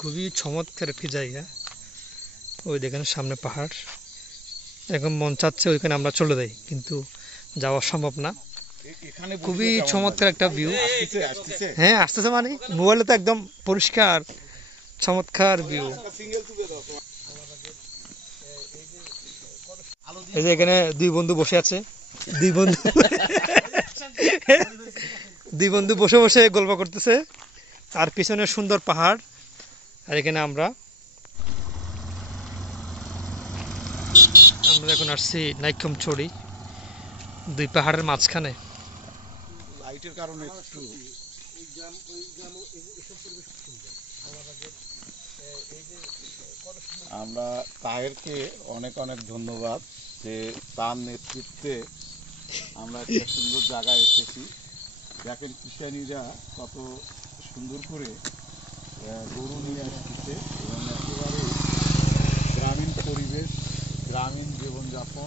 খুবই চমৎকার একটি জায়গা। ওই দেখেন সামনে পাহাড়, এরকম মন চাচ্ছে ওইখানে আমরা চলে যাই, কিন্তু যাওয়া সম্ভব না। খুবই চমৎকার একটা ভিউ। হ্যাঁ আসতেছে, মানে মোবাইলে তো একদম পরিষ্কার চমৎকার ভিউ। এই যে এখানে দুই বন্ধু বসে আছে, দুই বন্ধু দুই বন্ধু বসে বসে গল্প করতেছে, আর পিছনে সুন্দর পাহাড়। আর এখানে আমরা এখন আসছি নাইক্ষ্যংছড়ি, দুই পাহাড়ের মাঝখানে। লাইটের কারণে একটু আমরা তাহেরকে অনেক অনেক ধন্যবাদ যে তার নেতৃত্বে আমরা একটা সুন্দর জায়গায় এসেছি। দেখেন কৃষানীরা কত সুন্দর করে গরু নিয়ে আসতেছে এবং একেবারে গ্রামীণ পরিবেশ, গ্রামীণ জীবনযাপন।